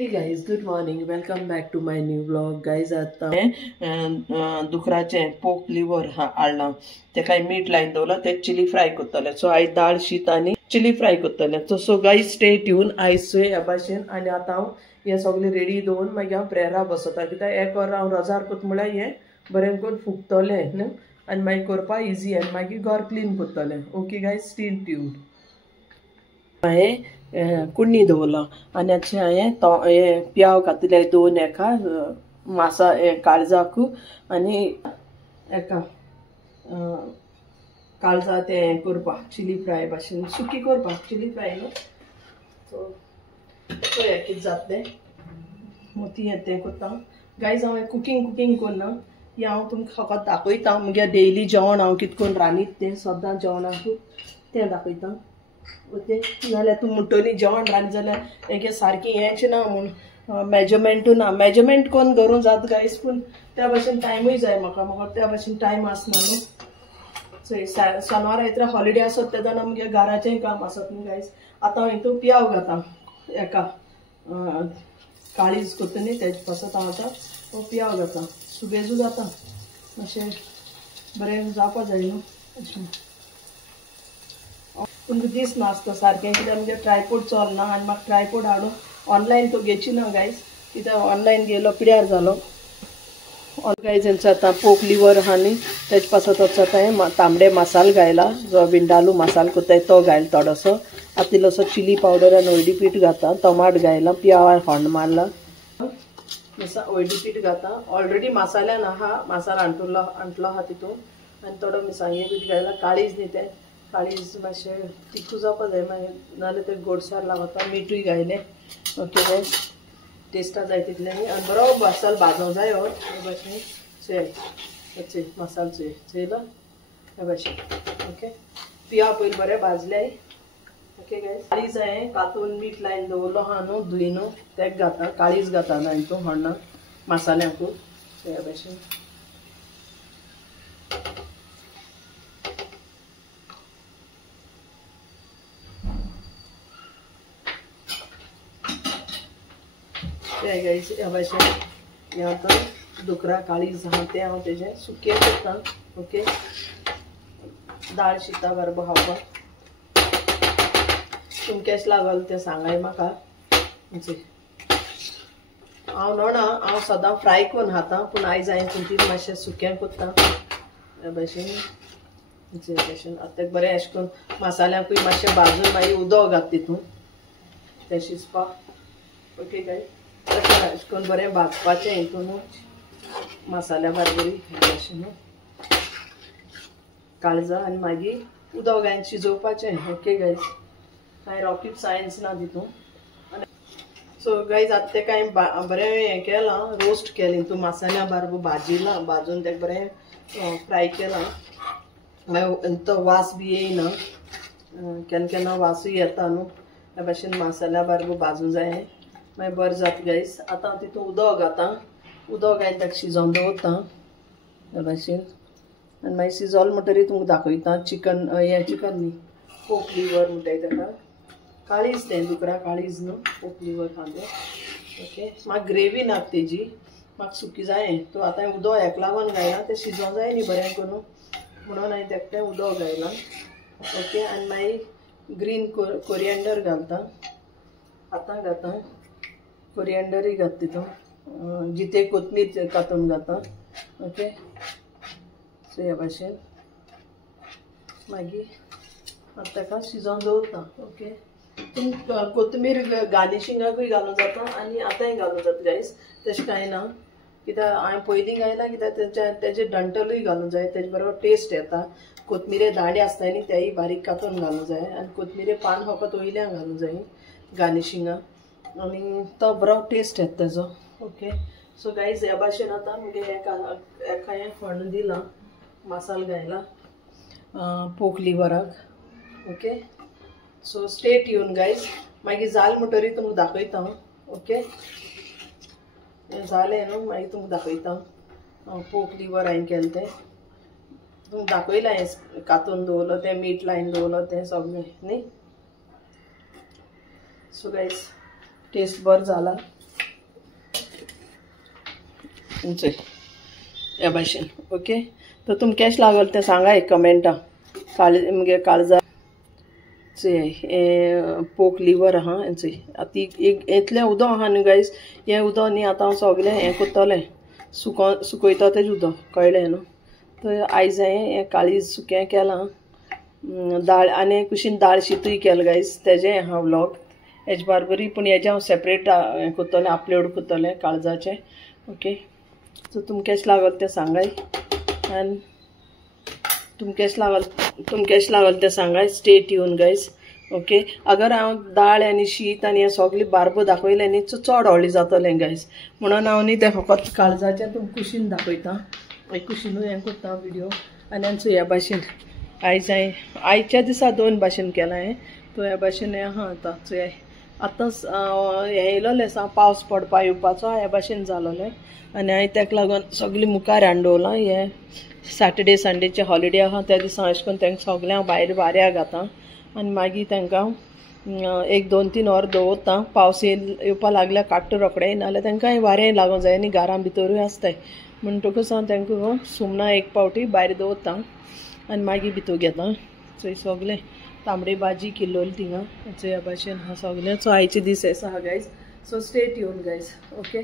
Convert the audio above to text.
Hey guys, good morning. Welcome back to my new vlog. Guys, आता दुकराचे पोक liver हाडला ते काय मीठ लायन दवरला ते चिली फ्राय करतले. सो आयज दाळ शीत आनी चिली फ्राय करतले. So guys stay tune. आयज ह्या भाशेन आनी आतां हांव हे सगळें रेडी दवरून मागीर हांव प्रेयरा बसता कित्याक एक वर हांव रोजार करता म्हळ्यार हें बरें करून फुगतलें न्हू आनी मागीर करपा इजी आनी मागीर घर क्लीन करतलें. Okay guys, stay tune. हांवें कुण्णी दवरला आनी हांवें प्याव घातले दोन एका मासा काळजाक आनी एका काळजा तें करपाक चिली फ्राय भाशेन सुकी करपाक चिली फ्राय न्हू. सो पळया कितें जातलें मोती तें करता. गायज हांवें कुकींग करना, हें हांव तुमकां फकत दाखयता म्हगे डेली जेवण हांव कितें करून रांदीत तें सद्दां जेवणाक तें दाखयता. ओके, नाल्यार तूं म्हणटली जेवण रांद जाल्यार हेगे सारकी हेंचें ना म्हूण मेजरमेंटू ना. मेजरमेंट करून धरून जाता गायज, पूण त्या भाशेन टायमूय जाय म्हाका त्या भाशेन टायम आसना न्हू. सो शेनवार आयतारा हॉलिडे आसत तेन्ना म्हगे घराचें काम आसत न्ही गायज. आतां हांव हितून पियाव घाता एका काळीज करता न्ही तेजे पासत हांव आतां पियाव घाता. सुबेजू घाता अशें बरें जावपा जाय न्हू. अशें तुमकां दीस नासता सारकें कित्याक म्हणजे ट्रायपोड चलना आनी म्हाका ट्रायपोड हाडून ऑनलायन तो घेवची ना गायज, कित्याक ऑनलायन गेलो पिड्यार जालो. गायज हेंचो आतां पोक लिव्हर आहा न्ही तेजे पासत वचता हें तांबडे मसालो घायला जो विंडालू मसालो करताय तो घायल थोडोसो. आतां इल्लोसो चिली पावडर आनी हळदी पीठ घाता, टमाट घायला, पियावार खोंड मारला, हळदी पीठ घाता. ऑलरेडी मसाल्यान आहा, मसालो आणटलो आहा तितून आनी थोडो मिरसांगे पीठ घायला. काळीज न्ही तें काळीज मातशें तिखू जावपा जाय मागीर नाल्यार तें गोडसार लागता. मीठूय घायलें. ओके गायज, टेस्टा जाय तितलें न्ही आनी बरो मसालो भाजूंक जाय हो हे भाशेन. चोय मसालो चोयलो हे भाशेन. ओके, पिया पयलीं बरें भाजलें. ओके गायज, काळीज हांवें कातून मीठ लायन दवरलो आहा न्हू धुय न्हू तेका घाता. काळीज घाता ना हितून हण्णा मसाल्याकू हे भाशेन. गायज ह्या भाशेन हें आतां दुकरा काळीज आहा तें हांव तेजें सुकें करता. ओके, दाळ शिता बरोबर खावपाक. तुमकां केशें लागल तें सांगाय म्हाका. हांव न्हणा हांव सदां फ्राय करून खाता, पूण आयज हांवें तुमचें मातशें सुकें करता ह्या भाशेन. भाशेन आतां बरें अशें करून मसाल्याकूय मातशें भाजून मागीर उदक घात तितून तें शिजपाक. ओके गायज, अशें करून बरें भाजपाचें हितून मसाल्या बरोबरी हे भाशेन काळजा आनी मागीर उदक घालून शिजोवपाचें. ओके गायज, कांय रॉकेट सायन्स ना तितून. सो गायज आतां तेका हांवें बरें हें केलां, रोस्ट केलें हितून मसाल्या बरोबर भाजिलां, भाजून तेका बरें फ्राय केलां. मागीर तो वास बी येयना, केन्ना वासूय येता न्हू ह्या भाशेन मसाल्या बरोबर भाजूं जाय मागीर बरें जाता गायज. आतां हांव तितून उदक घाता, उदक घालून ताका शिजोवन दवरता ह्या भाशेन आनी मागीर शिजोल म्हणटरीर तुमकां दाखयता. चिकन न्ही पोक लिव्हर म्हणटाय ताका, काळीज तें दुकरा काळीज न्हू पोक लिव्हर खांदो. ओके, म्हाका ग्रेवी नाका तेजी, म्हाका सुकी जाय. तो आतां उदक हेका लागून घायना तें शिजोवं जाय न्ही बरें करून म्हणून हांवें ताका तें उदक घायलां. ओके, आनी मागीर ग्रीन कोरिएंडर घालता. आतां घाता कोरिएंडरूय घात तितून, जिते कोथमीर कातून घाता. ओके, सो ह्या भाशेन मागीर आतां ताका शिजोवन दवरता. ओके, तुम कोथमीर गार्निशिंगाकूय घालूं जाता आनी आतांय घालूं जाता गायज, तशें कांय ना. कित्याक हांवें पयलीं घायलां कित्याक तेजे डंटलूय घालूं जाय, तेजे बरोबर टेस्ट येता. कोथमिरे दांडे आसताय न्ही तेय बारीक कातून घालूं जाय आनी कोथमिरे पान फकत वयल्यान घालूं जाय गार्निशिंगाक आनी तो बरो टेस्ट येता तेजो. ओके, सो गायज ह्या भाशेन आतां मुगे एका हें खण दिलां, मसालो घायला पोक लिव्हराक. Okay, so stay tune guys. मागीर जाल म्हणटरीर तुमकां दाखयता. ओके, जालें न्हू मागीर तुमकां दाखयता पोक लिव्हर हांवें केलें तें तुमकां दाखयलां. हें कातून दवरलो तें मीठ लायन दवरलो तें सगळें न्ही. सो गायज टेस्ट बरो जाला. चोय ह्या भाशेन. ओके, तर तुमकां केश लागल तें सांगा एक कमेंटा. मुगे काळजा पोक लिवर आहा चोय. आतां एक इतलें उदक आहा न्ही गायज, हें उदक न्ही आतां हांव सगलें हें कोत्तोलें, सुकयता तेजें उदक, कळ्ळें न्हू. तर आयज हांवें हें काळीज सुकें केलां, दाळ आनी कुशीन दाळ शितूय केलें गायज, तेजें आहा व्लॉग हेजे बारबरी. पूण हेजें हांव सेपरेट हें कोत्तोलें, अपलोड कोत्तोलें काळजाचें. ओके, सो तुमकां केश लागल तें सांगाय, आनी तुमकां केश लागल तें सांगाय. Stay tune guys. ओके, अगर हांव दाळ आनी शीत आनी हें सगलें बारबो दाखयलें न्ही चड व्हडलें जातलें गायज. म्हणून हांव न्ही तें फकत काळजाचें तुमकां कुशीन दाखयतां, कुशीनूय हें कोत्ता व्हिडियो. आनी आमचो ह्या भाशेन आयज हांवें आयच्या दिसा 2 भाशेन केलां हें. तो ह्या भाशेन हें आहा आतां चोय. आतांच हें येयलोलें सा पावस पडपा येवपाचो ह्या भाशेन जालोलें, आनी हांवें तेका लागून सगलीं मुखार हाडवलां. हें सॅटर्डे संडेचे हॉलिडे आहा त्या दिसा अशें करून तेंकां सगळें हांव भायर वाऱ्याक घातां, आनी मागीर तेंकां 1-2-3 वर दवरतां. पावस येवपा लागल्यार काडटा रोखडें, नाल्यार तेंकांय वारें लागों जाय न्ही, घरां भितरूय आसताय. म्हणटकूच हांव तेंकां सुमना एक पावटी भायर दवरतां आनी मागीर भितर घेतां. चोय सगलें तांबडी भाजी किल्लोली थिंगां. ह्या भाशेन हा सगलें. सो आयचे दीस हें आहा गायज. सो स्टे ट्यून गायज. ओके.